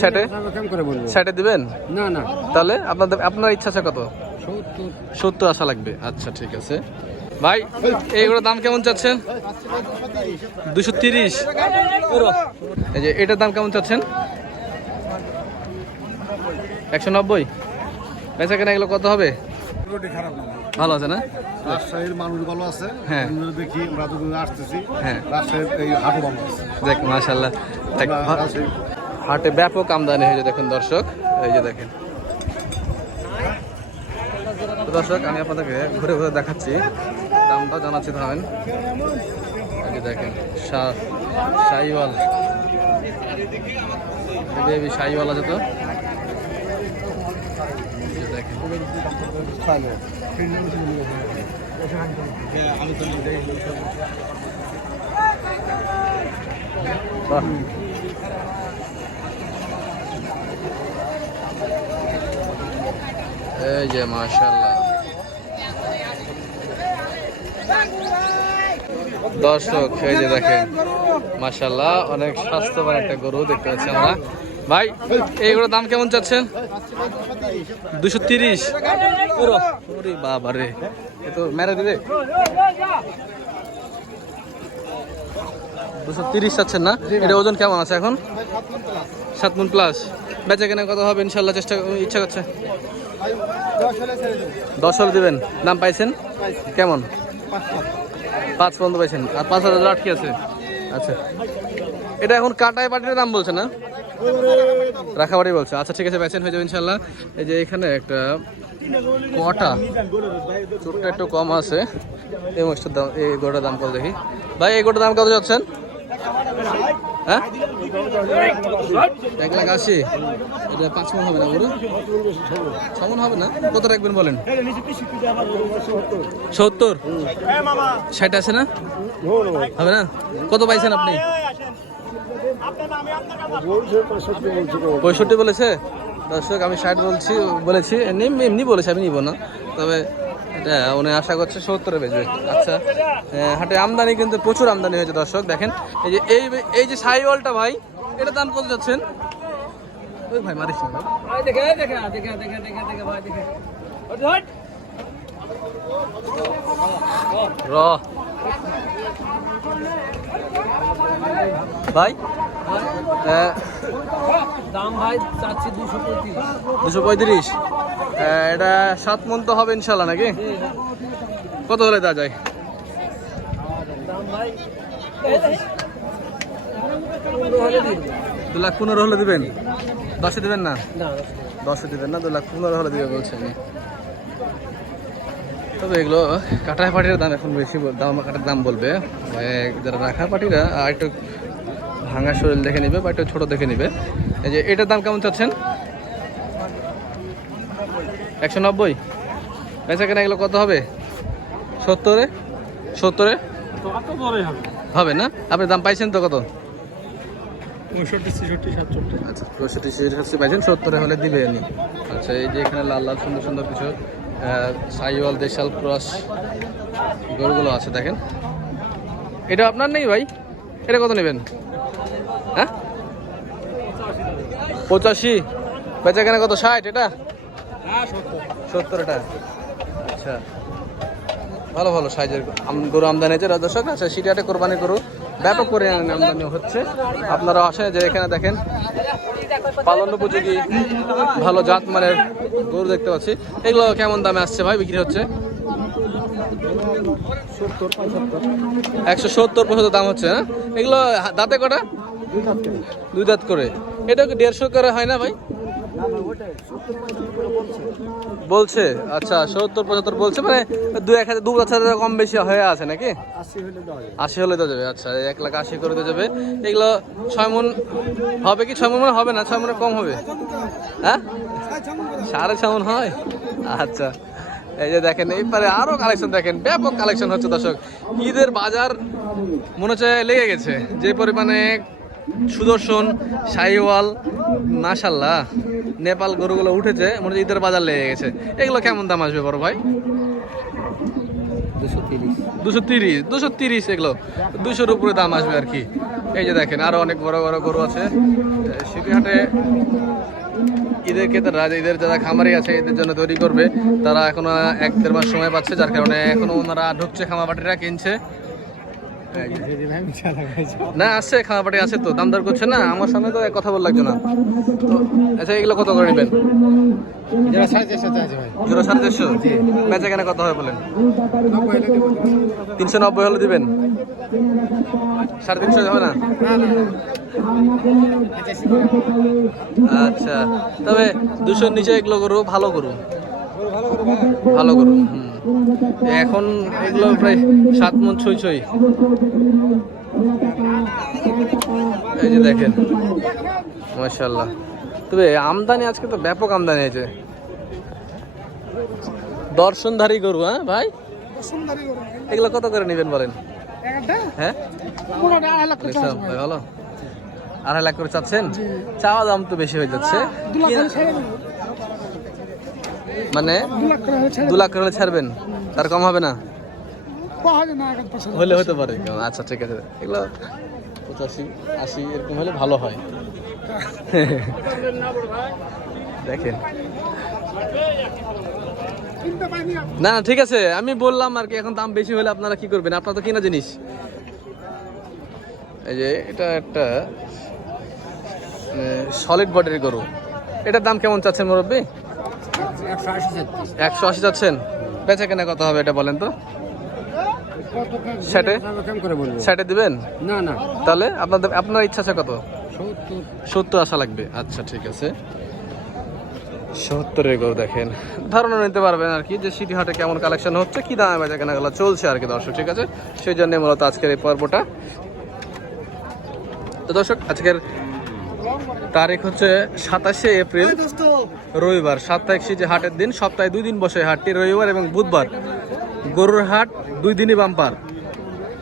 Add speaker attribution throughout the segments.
Speaker 1: ষাটে? ষাটে দিবেন?
Speaker 2: না না।
Speaker 1: তাহলে আপনাদের আপনার ইচ্ছা আছে কত?
Speaker 2: সত্তর।
Speaker 1: আশা লাগবে। আচ্ছা ঠিক আছে। ভাই এইগুলোর দাম কেমন চাচ্ছেন? দুশো তিরিশ। এই যে এটার দাম কেমন চাচ্ছেন? একশো নব্বই। বেচা কেনা এগুলো কত হবে? ভালো আছে না?
Speaker 2: রাজশাহীর মানুষ ভালো আছে।
Speaker 1: হ্যাঁ।
Speaker 2: দেখি আমরা আসতেছি।
Speaker 1: হ্যাঁ।
Speaker 2: রাজশাহীর এই হাটও ভালো আছে।
Speaker 1: দেখ মাশাল্লাহ
Speaker 2: রাজশাহী-
Speaker 1: হাটে ব্যাপক আমদানি হয়েছে দেখুন দর্শক। এই যে দেখেন। দর্শক, আমি আপনাদেরকে ঘুরে ঘুরে দেখাচ্ছি। দামটা জানাচ্ছি ধরেন। এই যে দেখেন বেবি শাহিওয়াল। আছে তো দেখেন বাহ এই যে মাশাল্লাহ দর্শক, এই যে দেখেন মাশাল্লাহ অনেক স্বাস্থ্যবান একটা গরু দেখতে পাচ্ছি আমরা। ভাই এইগুলোর দাম কেমন চাচ্ছেন? দুশো তিরিশ। পুরো। বাবা রে। এ তো মেরে দেবে দুশো তিরিশ চাচ্ছেন না? এটা ওজন কেমন আছে এখন? সাত মন প্লাস বেচা কেনা কত হবে ইনশাল্লাহ চেষ্টা ইচ্ছা করছে। দশ হলে দেবেন। দাম পাইছেন? কেমন? পাঁচ পর্যন্ত পাইছেন। আর পাঁচ হাজার আটকে আছে। আচ্ছা। এটা এখন কাটায় পাটির দাম বলছে না? রাখাবাড়ি বলছে। আচ্ছা ঠিক আছে, বেচেন, হয়ে যাবে ইনশাল্লাহ। এই যে এখানে একটা কটা চোখটা একটু কম আছে। এই মাছটার দাম এই গোটার দাম কত দেখি? ভাই, এই গোটার দাম কত যাচ্ছেন? হ্যাঁ? এক লাখ আশি। এটা পাঁচ মন হবে না বড় ছ মন হবে না? কত রাখবেন বলেন? সত্তর। ষাট আছে না? হবে না? কত পাইছেন আপনি? পঁয়ষট্টি বলেছে? দর্শক, আমি ষাট বলছি, বলেছি। এমনি এমনি বলেছি, আমি নিব না। তবে এটা উনি আশা করছে সত্তরে বেচবে। আচ্ছা আহ, হাটে আমদানি কিন্তু প্রচুর আমদানি হয়েছে দর্শক দেখেন। এই যে এই এই যে সাইওয়ালটা ভাই এটার দাম কত যাচ্ছেন? ওই ভাই মারিস না র। ভাই?
Speaker 3: দাম ভাই চাচ্ছি দুশো পঁয়ত্রিশ।
Speaker 1: দুশো পঁয়ত্রিশ। এটা সাত মন তো হবে ইনশাল্লাহ নাকি? কত হলে দেওয়া যায়? দু লাখ পনেরো হলে দিবেন? দশে দিবেন না? দশে দিবেন না দু লাখ পনেরো হলে দিবে বলছে আমি তবে এগুলো কাটায় পাটির দাম এখন বেশি দাম কাটার দাম বলবে। যারা রাখা পাটিরা আর একটু ভাঙা শরীর দেখে নিবে বা একটু ছোট দেখে নিবে। এই যে এটার দাম কেমন চাচ্ছেন? একশো নব্বই। বেচা কেনা এগুলো কত হবে? সত্তরে? সত্তরে?
Speaker 3: হবে
Speaker 1: না? আপনি দাম পাইছেন তো কত? আচ্ছা পাইছেন, সত্তরে হলে আচ্ছা এই যে এখানে লাল লাল, সুন্দর সুন্দর সাইওয়াল, দেশাল, ক্রস আছে, দেখেন। এটা আপনার নেই ভাই? এটা কত নেবেন? হ্যাঁ? পঁচাশি। বেচা কেনা কত? ষাট, এটা?
Speaker 3: হ্যাঁ সত্তর।
Speaker 1: সত্তর এটা আচ্ছা। ভালো ভালো সাইজের গরু আমদানি হয়েছে। দর্শক আচ্ছা সিটিয়াটে কোরবানি গরু ব্যাপক পরিমাণে আমদানি হচ্ছে। আপনারা আসেন যে এখানে দেখেন পালন উপযোগী ভালো জাত মানের গরু দেখতে পাচ্ছি। এগুলো কেমন দামে আসছে ভাই বিক্রি হচ্ছে? একশো সত্তর পর্যন্ত দাম হচ্ছে না? এগুলো দাঁতে কটা? দুই দাঁত করে। এটা কি দেড়শো করে হয় না ভাই? বলছে? আচ্ছা সত্তর পঁচাত্তর বলছে মানে দু এক হাজার দু বছর কম বেশি হয়ে আছে নাকি? আশি হলে তো যাবে। আচ্ছা এক লাখ আশি করে তো যাবে। এগুলো ছয় মন হবে কি? ছয় মন মানে হবে না? ছয় মনে কম হবে? হ্যাঁ? সাড়ে ছয় মন হয়? আচ্ছা এই যে দেখেন এইবারে আরও কালেকশন দেখেন ব্যাপক কালেকশন হচ্ছে দর্শক। ঈদের বাজার মনে হচ্ছে লেগে গেছে যে পরিমাণে সুদর্শন শাহিওয়াল মাশাল্লাহ নেপাল গরুগুলো উঠেছে মনে হচ্ছে ঈদের বাজার লেগে গেছে। এগুলো কেমন দাম আসবে বড় ভাই?
Speaker 3: দুশো তিরিশ।
Speaker 1: দুশো তিরিশ এগুলো। দুশোর উপরে দাম আসবে আর কি। এই যে দেখেন আরও অনেক বড় বড় গরু আছে। সিটিহাটে ঈদের ক্রেতারা ঈদের যারা খামারি আছে এদের জন্য তৈরি করবে। তারা এখনও এক দেড় মাস সময় পাচ্ছে যার কারণে এখনও ওনারা ঢুকছে খামাবাটিরা কিনছে। এই যে। না আছে খামাবাটি আছে তো দাম দর করছে না আমার সামনে তো এক কথা বল লাগছে না। তো আচ্ছা এগুলো কত করে নেবেন?
Speaker 2: সাড়ে চারশো চাইছে ভাই।
Speaker 1: জোড়া সাড়ে চারশো? বেচা কেনা কত হয় বলেন? তিনশো নব্বই হলে দিবেন? সাড়ে তিনশো হবে না? আচ্ছা তবে দুশোর নিচে এগুলো করু ভালো করু ভালো করু হুম। এখন এগুলো প্রায় সাত মন ছই ছই। এই যে দেখেন। মাশাল্লাহ তবে আমদানি আজকে তো ব্যাপক আমদানি হয়েছে। দর্শনধারী গরু হ্যাঁ ভাই? এগুলো কত করে নেবেন বলেন? হ্যাঁ? ভালো। আড়াই লাখ করে চাচ্ছেন? চাওয়া দাম তো বেশি হয়ে যাচ্ছে। মানে দু লাখ করে ছাড়বেন? তার কম হবে না? হলে হতে পারে। আচ্ছা ঠিক আছে। এগুলো পঁচাশি, আশি, এরকম হলে ভালো হয়। দেখেন। না, ঠিক আছে। আমি বললাম আর কি, এখন দাম বেশি হলে আপনারা কি করবেন? আপনার তো কিনা জিনিস। এই যে, এটা একটা সলিড বডির গরু। এটার দাম কেমন চাচ্ছেন মুরব্বী?
Speaker 2: একশো আশি
Speaker 1: যাচ্ছেন? আশি বেচা কেনা কত হবে এটা বলেন তো? ষাটে? দিবেন?
Speaker 2: না না।
Speaker 1: তাহলে আপনাদের আপনার ইচ্ছা আছে কত?
Speaker 2: সত্তর।
Speaker 1: আসা লাগবে। আচ্ছা ঠিক আছে। সত্তরের গরু দেখেন। ধারণা নিতে পারবেন আর কি যে সিটি হাটে কেমন কালেকশন হচ্ছে কি দামে বেচা কেনাগুলো চলছে আর কি দর্শক ঠিক আছে? সেই জন্য মূলত আজকের এই পর্বটা। তো দর্শক আজকের তারিখ হচ্ছে সাতাশে এপ্রিল রবিবার। সাপ্তাহিক সিজে হাটের দিন সপ্তাহে দুই দিন বসে হাটটি রবিবার এবং বুধবার। গরুর হাট দুই দিনই বাম্পার।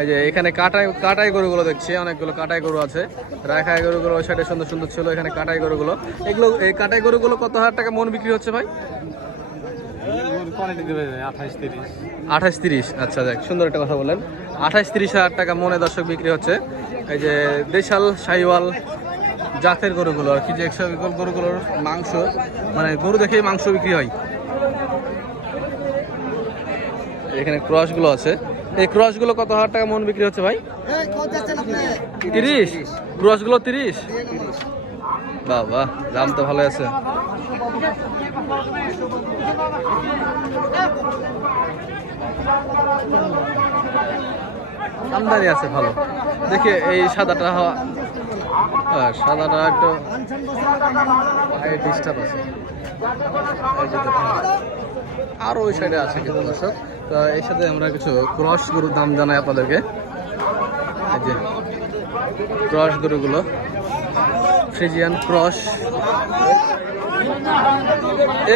Speaker 1: এই যে এখানে কাটাই কাটাই গরুগুলো দেখছি অনেকগুলো কাটাই গরু আছে। রাখাই গরুগুলো ওই সাইডে সুন্দর সুন্দর ছিল এখানে কাটাই গরুগুলো। এগুলো এই কাটাই গরুগুলো কত হাজার টাকা মন বিক্রি হচ্ছে ভাই?
Speaker 3: আঠাশ তিরিশ
Speaker 1: আঠাশ তিরিশ আচ্ছা দেখ সুন্দর একটা কথা বললেন। আঠাশ তিরিশ হাজার টাকা মনে দর্শক বিক্রি হচ্ছে। এই যে দেশাল শাহিওয়াল জাতের গরুগুলো আর কি যে সব গরুগুলোর মাংস মানে গরু দেখেই মাংস বিক্রি হয়। এখানে ক্রসগুলো আছে। এই ক্রসগুলো কত হাজার টাকা মন বিক্রি হচ্ছে ভাই? তিরিশ? ক্রসগুলো তিরিশ? বাবা দাম তো ভালো আছে। আমদানি আছে ভালো। দেখে এই সাদাটা সাদাটা একটু ডিস্টার্ব আছে। আরও ওই সাইডে আছে কিছু দর্শক। তো এর সাথে আমরা কিছু ক্রস গরুর দাম জানাই আপনাদেরকে। যে ক্রস গরুগুলো। Friesian cross.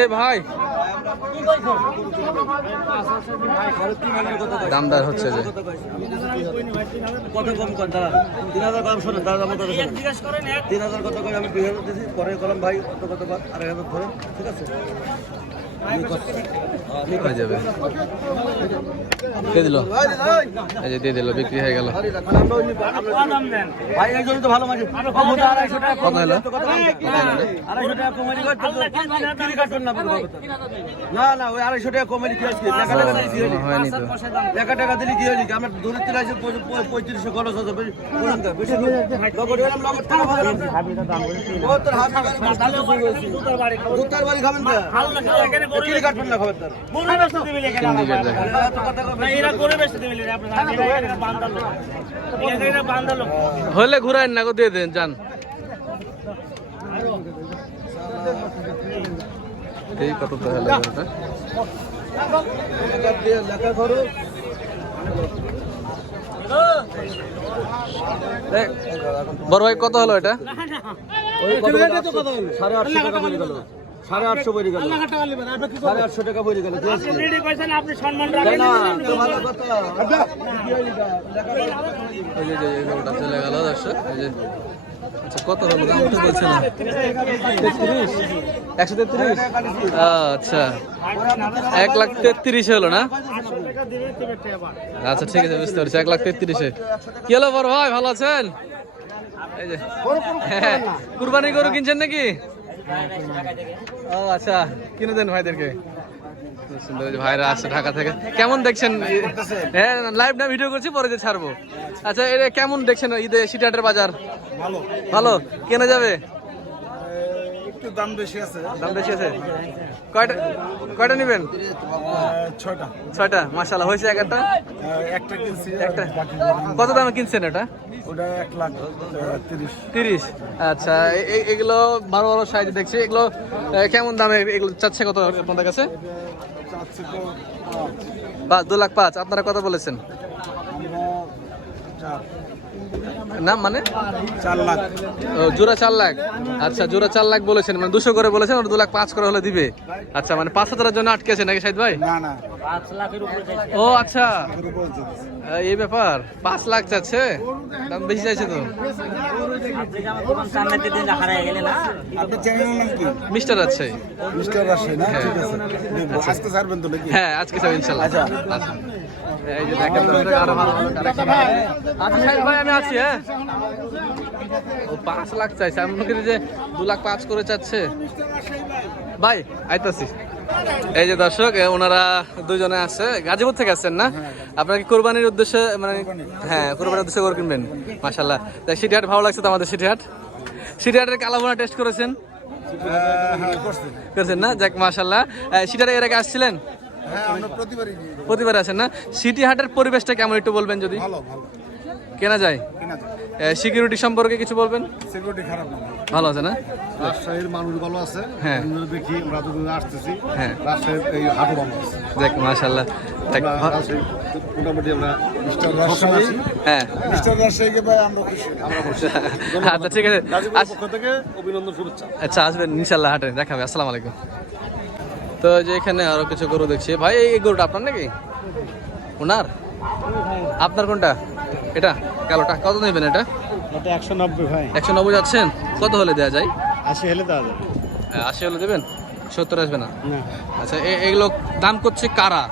Speaker 1: এ ভাই দামদার হচ্ছে যে।
Speaker 4: কত কম কর দাঁড়া। তিন হাজার কম শোনেন দাদা আমার কথা তিন হাজার কত করে আমি দুই হাজার দিয়েছি পরে কলাম ভাই কত কত আড়াই হাজার ধরেন ঠিক আছে?
Speaker 1: হয়ে যাবে। দিয়ে দিল। এই যে দিয়ে দিল বিক্রি হয়ে গেল। কত হলো
Speaker 4: না। না না ওই আড়াইশো টাকা কি টাকা টাকা দিলি কি হলি টাকা টাকা দিলি কি হলি আমার দূরের থেকে আসে পঁয়ত্রিশশো খরচ হতো বেশি বলুন তো, বেশি নগদ এরম নগদ টাকা ভালো ও তোর হাবি। বাড়ি বাড়ি খাবেন তো। কিনে কাটবেন না খাবেন তার
Speaker 1: সিন্ডিকেট দেখেন
Speaker 4: এত কথা কবেন?
Speaker 1: হলে ঘুরাই না গো দিয়ে দেন যান। এই কত বড় ভাই কত হলো এটা
Speaker 4: সাড়ে আটশো টাকা বলে গেল সাড়ে আটশো বলে গেল সাড়ে আটশো টাকা বলে গেল
Speaker 1: চলে গেল দর্শক আচ্ছা কত হলো দাম বলছে না? তেত্রিশ একশো তেত্রিশ? আচ্ছা। এক লাখ তেত্রিশ হলো না? আচ্ছা ঠিক আছে, বুঝতে পারছি। এক লাখ তেত্রিশে। কি হলো বড় ভাই, ভালো আছেন? হ্যাঁ কুরবানি গরু কিনছেন নাকি? ও আচ্ছা কিনে দেন ভাইদেরকে খুব সুন্দর এই যে ভাইরা আসছে ঢাকা থেকে। কেমন দেখছেন? হ্যাঁ লাইভ না ভিডিও করছি পরে যে ছাড়বো। আচ্ছা এটা কেমন দেখছেন ঈদে সিটাটের বাজার?
Speaker 4: ভালো।
Speaker 1: ভালো? কেনা যাবে?
Speaker 4: একটু দাম বেশি আছে।
Speaker 1: দাম বেশি আছে? কয়টা কয়টা নেবেন?
Speaker 4: ছয়টা।
Speaker 1: ছয়টা মাসাল্লাহ হয়েছে এক একটা?
Speaker 4: একটা কিনছি
Speaker 1: একটা। কত দামে কিনছেন এটা?
Speaker 4: ওটা এক লাখ তিরিশ।
Speaker 1: তিরিশ। আচ্ছা এগুলো বারো বারো সাইজ দেখছি। এগুলো কেমন দামে এগুলো চাচ্ছে কত আপনাদের কাছে? বা দু লাখ পাঁচ আপনারা কথা বলেছেন। না মানে?
Speaker 4: চার লাখ।
Speaker 1: ও, জোড়া চার লাখ। আচ্ছা জোড়া চার লাখ বলেছেন মানে দুশো করে বলেছেন ওর দু লাখ পাঁচ করে হলে দিবে। আচ্ছা মানে পাঁচ হাজারের জন্য আটকেছে নাকি সাইদ ভাই?
Speaker 4: না না।
Speaker 1: ও আচ্ছা। এই ব্যাপার পাঁচ লাখ চাচ্ছে? দাম বেশি চাইছে তো। মিস্টার আছে
Speaker 4: মিস্টার রাজশাহী না? ঠিক আছে। আজকে ছাড়বেন তো নাকি?
Speaker 1: হ্যাঁ আজকে যাবে ইনশাল্লাহ।
Speaker 4: আচ্ছা।
Speaker 1: আচ্ছা। এই যে দেখেন আরও ভালো ভালো collection। আচ্ছা সাহেব ভাই আমি আছি হ্যাঁ? ও পাঁচ লাখ চাইছে আমি মনে যে দু লাখ পাঁচ করে চাচ্ছে। ভাই আইতাছি। এই যে দর্শক ওনারা দুজনে আছে গাজীপুর থেকে আসছেন না? আপনার কি কোরবানির উদ্দেশ্যে মানে হ্যাঁ কোরবানির উদ্দেশ্যে করে কিনবেন? মাশাল্লাহ তাই সিটি হাট ভালো লাগছে তো আমাদের সিটি হাট সিটি হাটের কালাভোনা টেস্ট করেছেন?
Speaker 4: হ্যাঁ
Speaker 1: করেছেন না? যাক মাশাল্লাহ সিটি হাটে এর আগে আসছিলেন?
Speaker 4: হ্যাঁ আমরা
Speaker 1: প্রতিবার আছেন না? সিটি হাটের পরিবেশটা কেমন একটু বলবেন যদি?
Speaker 4: ভালো ভালো।
Speaker 1: কেনা যায়? সিকিউরিটি সম্পর্কে কিছু বলবেন?
Speaker 4: সিকিউরিটি খারাপ না
Speaker 1: ভালো। আছে না?
Speaker 4: রাজশাহীর মানুষ ভালো আছে।
Speaker 1: হ্যাঁ।
Speaker 4: দেখি আমরা আসতেছি
Speaker 1: হ্যাঁ।
Speaker 4: রাজশাহীর এই হাটও ভালো আছে। মোটামুটি আমরা
Speaker 1: হ্যাঁ। আচ্ছা ঠিক আছে।
Speaker 4: শুভেচ্ছা।
Speaker 1: আচ্ছা আসবেন ইনশাল্লাহ হাটে। দেখা হবে আসসালামু আলাইকুম। তো যে এখানে আরও কিছু গরু দেখছি। ভাই এই গরুটা আপনার নাকি? ওনার? আপনার কোনটা? এটা? কালোটা? কত নেবেন এটা?
Speaker 2: একশো নব্বই ভাই।
Speaker 1: একশো নব্বই যাচ্ছেন? কত হলে দেওয়া যায়?
Speaker 2: আশি হলে দেওয়া যাবে।
Speaker 1: আশি হলে দেবেন? সত্তর আসবে না? আচ্ছা এগুলো দাম করছে কারা?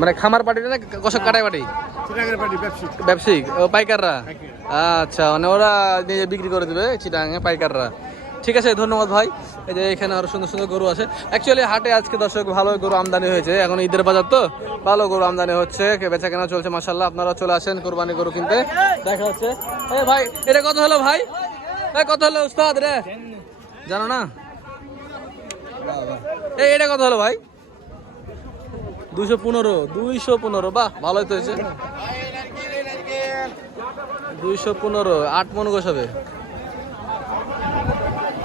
Speaker 1: মানে খামার পার্টি না কষক কাটাই পার্টি?
Speaker 2: ব্যবসায়িক
Speaker 1: পাইকাররা? আচ্ছা মানে ওরা বিক্রি করে দেবে চিটাঙে পাইকাররা। ঠিক আছে, ধন্যবাদ ভাই। এই যে এখানে আরও সুন্দর সুন্দর গরু আছে। অ্যাকচুয়ালি হাটে আজকে দর্শক ভালো গরু আমদানি হয়েছে। এখন ঈদের বাজার তো, ভালো গরু আমদানি হচ্ছে বেচা কেনা চলছে মাসাল্লাহ আপনারা চলে আসেন কোরবানি গরু কিনতে। দেখা হচ্ছে। এ ভাই, এটা কত হলো ভাই? এ কত হলো উস্তাদ রে? জানো না? এই এটা কত হলো ভাই? দুইশো পনেরো দুইশো পনেরো। বাহ, ভালোই তো হয়েছে। দুইশো পনেরো, আট মন গোস হবে